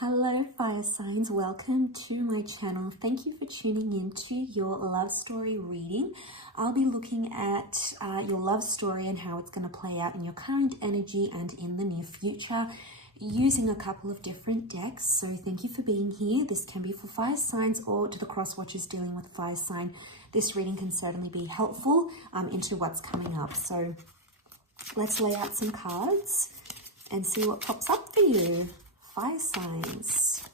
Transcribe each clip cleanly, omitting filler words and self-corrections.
Hello fire signs, welcome to my channel. Thank you for tuning in to your love story reading. I'll be looking at your love story and how it's going to play out in your current energy and in the near future using a couple of different decks. So thank you for being here. This can be for fire signs or to the cross watchers dealing with fire sign. This reading can certainly be helpful into what's coming up. So let's lay out some cards and see what pops up for you. Fire signs.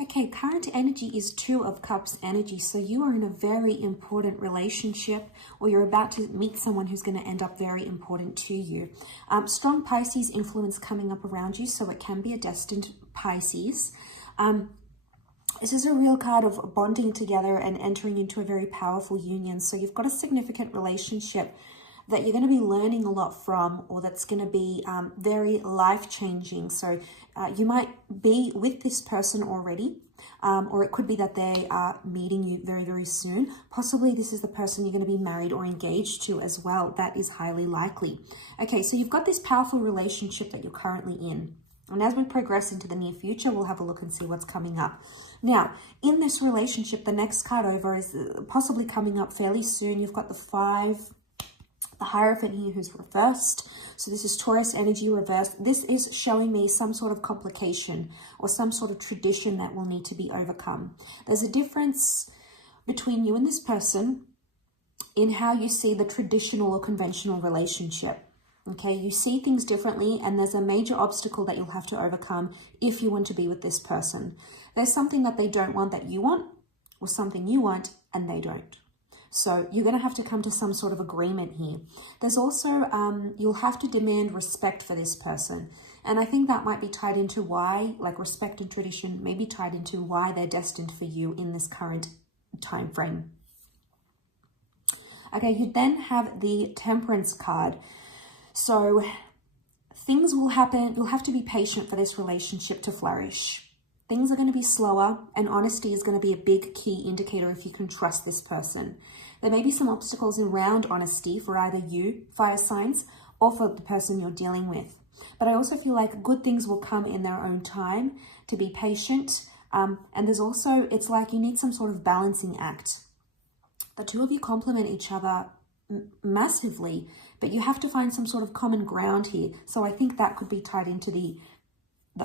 Okay, current energy is Two of Cups energy. So you are in a very important relationship, or you're about to meet someone who's going to end up very important to you. Strong Pisces influence coming up around you, so it can be a destined Pisces. This is a real card of bonding together and entering into a very powerful union. So you've got a significant relationship that you're going to be learning a lot from, or that's going to be very life-changing. So you might be with this person already, or it could be that they are meeting you very, very soon. Possibly this is the person you're going to be married or engaged to as well. That is highly likely. Okay, so you've got this powerful relationship that you're currently in. And as we progress into the near future, we'll have a look and see what's coming up. Now, in this relationship, the next card over is possibly coming up fairly soon. You've got the Hierophant here who's reversed. So this is Taurus energy reversed. This is showing me some sort of complication or some sort of tradition that will need to be overcome. There's a difference between you and this person in how you see the traditional or conventional relationship. Okay, you see things differently, and there's a major obstacle that you'll have to overcome if you want to be with this person. There's something that they don't want that you want, or something you want and they don't. So you're going to have to come to some sort of agreement here. There's also, you'll have to demand respect for this person. And I think that might be tied into why, like respect and tradition, may be tied into why they're destined for you in this current time frame. Okay, you then have the Temperance card. So things will happen. You'll have to be patient for this relationship to flourish. Things are going to be slower, and honesty is going to be a big key indicator if you can trust this person. There may be some obstacles around honesty for either you, fire signs, or for the person you're dealing with. But I also feel like good things will come in their own time, to be patient. And there's also, it's like you need some sort of balancing act. The two of you complement each other massively, but you have to find some sort of common ground here. So I think that could be tied into the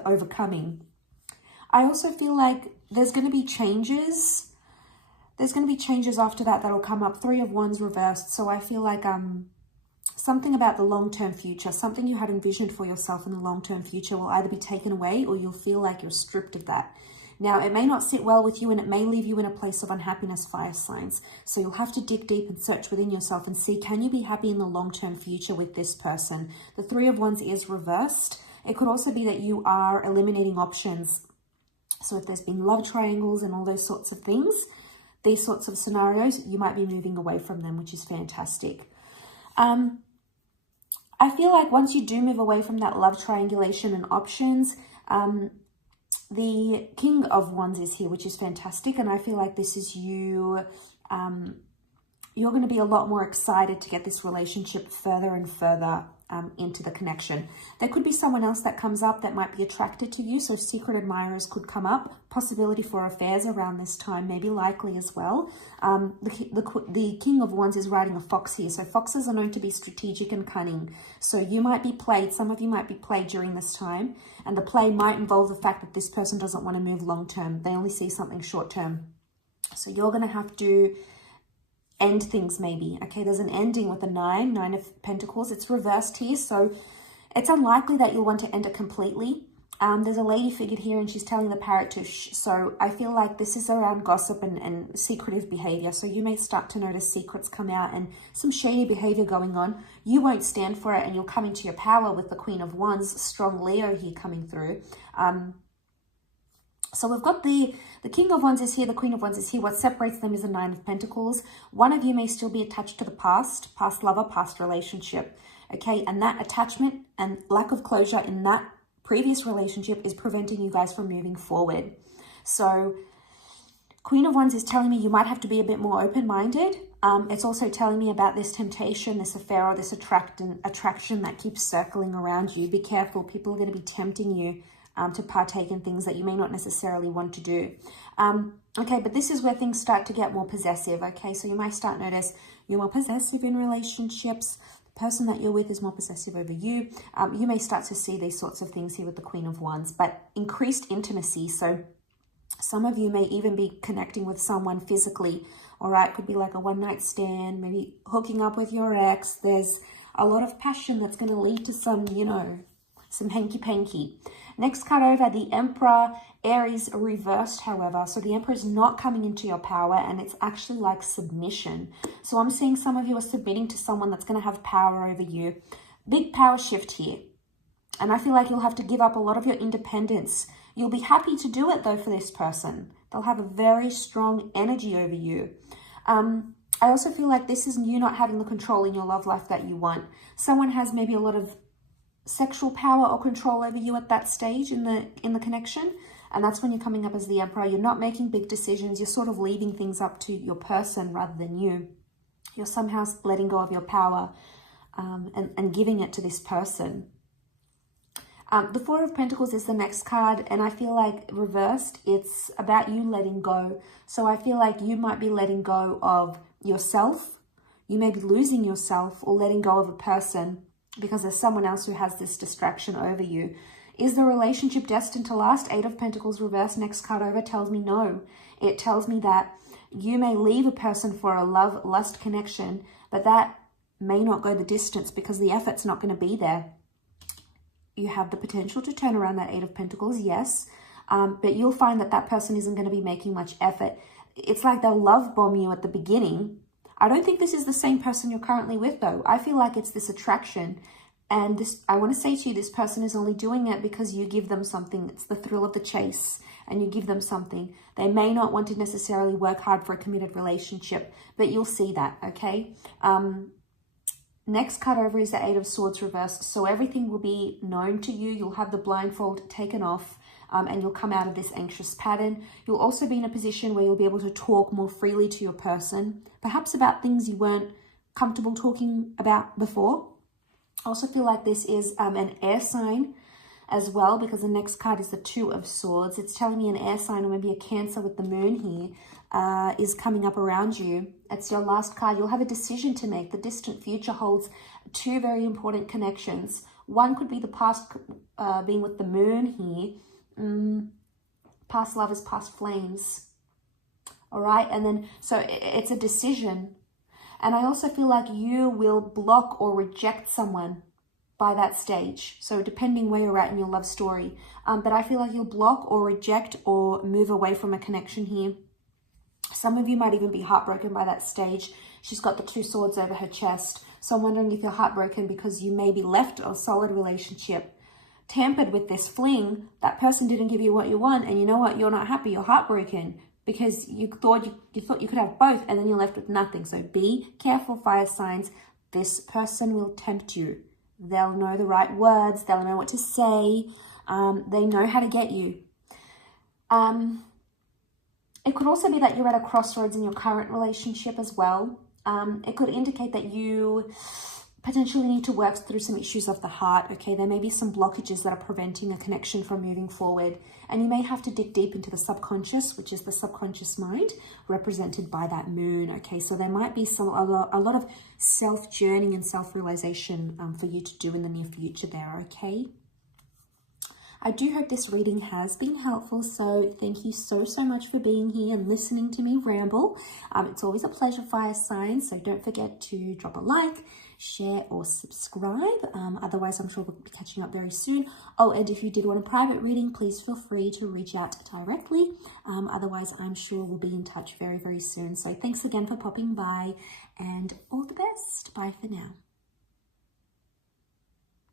overcoming. I also feel like there's going to be changes. There's going to be changes after that that'll come up. Three of Wands reversed. So I feel like something about the long-term future, something you had envisioned for yourself in the long-term future will either be taken away, or you'll feel like you're stripped of that. Now, it may not sit well with you, and it may leave you in a place of unhappiness, fire signs. So you'll have to dig deep and search within yourself and see, can you be happy in the long-term future with this person? The Three of Wands is reversed. It could also be that you are eliminating options. So if there's been love triangles and all those sorts of things, these sorts of scenarios, you might be moving away from them, which is fantastic. I feel like once you do move away from that love triangulation and options, the King of Wands is here, which is fantastic. And I feel like this is you, you're going to be a lot more excited to get this relationship further and further into the connection. There could be someone else that comes up that might be attracted to you. So secret admirers could come up. Possibility for affairs around this time, maybe likely as well. The King of Wands is riding a fox here. So foxes are known to be strategic and cunning. So you might be played. Some of you might be played during this time. And the play might involve the fact that this person doesn't want to move long term. They only see something short term. So you're going to have to end things maybe. Okay, there's an ending with the Nine of Pentacles. It's reversed here, so it's unlikely that you'll want to end it completely, There's a lady figured here and she's telling the parrot to shh. So I feel like this is around gossip and secretive behavior. So you may start to notice secrets come out and some shady behavior going on. You won't stand for it and you'll come into your power with the Queen of Wands, strong Leo here coming through. So we've got the King of Wands is here, the Queen of Wands is here. What separates them is the Nine of Pentacles. One of you may still be attached to the past lover, past relationship. Okay, and that attachment and lack of closure in that previous relationship is preventing you guys from moving forward. So Queen of Wands is telling me you might have to be a bit more open-minded. It's also telling me about this temptation, this affair, or this attraction that keeps circling around you. Be careful. People are going to be tempting you to partake in things that you may not necessarily want to do. Okay, but this is where things start to get more possessive. Okay, so you might start to notice you're more possessive in relationships. Person that you're with is more possessive over you. You may start to see these sorts of things here with the Queen of Wands, but increased intimacy. So some of you may even be connecting with someone physically. All right, could be like a one-night stand, maybe hooking up with your ex. There's a lot of passion that's going to lead to some, you know, some hanky-panky. Next card over, the Emperor, Aries reversed, however. So the Emperor is not coming into your power and it's actually like submission. So I'm seeing some of you are submitting to someone that's going to have power over you. Big power shift here. And I feel like you'll have to give up a lot of your independence. You'll be happy to do it though for this person. They'll have a very strong energy over you. I also feel like this is you not having the control in your love life that you want. Someone has maybe a lot of sexual power or control over you at that stage in the connection, and that's when you're coming up as the Emperor. You're not making big decisions. You're sort of leaving things up to your person rather than you. You're somehow letting go of your power and giving it to this person. The Four of Pentacles is the next card, and I feel like reversed, it's about you letting go. So I feel like you might be letting go of yourself. You may be losing yourself or letting go of a person because there's someone else who has this distraction over you. Is the relationship destined to last? Eight of Pentacles reverse, next card over, tells me no. It tells me that you may leave a person for a love-lust connection, but that may not go the distance because the effort's not going to be there. You have the potential to turn around that Eight of Pentacles, yes, but you'll find that that person isn't going to be making much effort. It's like they'll love bomb you at the beginning. I don't think this is the same person you're currently with, though. I feel like it's this attraction. And this, I want to say to you, this person is only doing it because you give them something. It's the thrill of the chase, and you give them something. They may not want to necessarily work hard for a committed relationship, but you'll see that, okay? Next card over is the Eight of Swords reversed. So everything will be known to you. You'll have the blindfold taken off. And you'll come out of this anxious pattern. You'll also be in a position where you'll be able to talk more freely to your person, perhaps about things you weren't comfortable talking about before. I also feel like this is an air sign as well, because the next card is the Two of Swords. It's telling me an air sign, or maybe a Cancer with the moon here, is coming up around you. It's your last card. You'll have a decision to make. The distant future holds two very important connections. One could be the past, being with the moon here. Past lovers, past flames. All right, and then so it's a decision. And I also feel like you will block or reject someone by that stage. So depending where you're at in your love story. But I feel like you'll block or reject or move away from a connection here. Some of you might even be heartbroken by that stage. She's got the Two Swords over her chest. So I'm wondering if you're heartbroken because you may be left a solid relationship, tampered with this fling. That person didn't give you what you want, and you know what? You're not happy. You're heartbroken because you thought you could have both, and then you're left with nothing. So be careful, fire signs. This person will tempt you. They'll know the right words. They'll know what to say. They know how to get you. It could also be that you're at a crossroads in your current relationship as well. It could indicate that you potentially need to work through some issues of the heart, okay? There may be some blockages that are preventing a connection from moving forward, and you may have to dig deep into the subconscious, which is the subconscious mind, represented by that moon, okay? So there might be a lot of self-journeying and self-realization for you to do in the near future there, okay? I do hope this reading has been helpful, so thank you so much for being here and listening to me ramble. It's always a pleasure, fire signs, so don't forget to drop a like, share, or subscribe. Otherwise, I'm sure we'll be catching up very soon. Oh, and if you did want a private reading, please feel free to reach out directly. Otherwise, I'm sure we'll be in touch very, very soon. So thanks again for popping by, and all the best. Bye for now.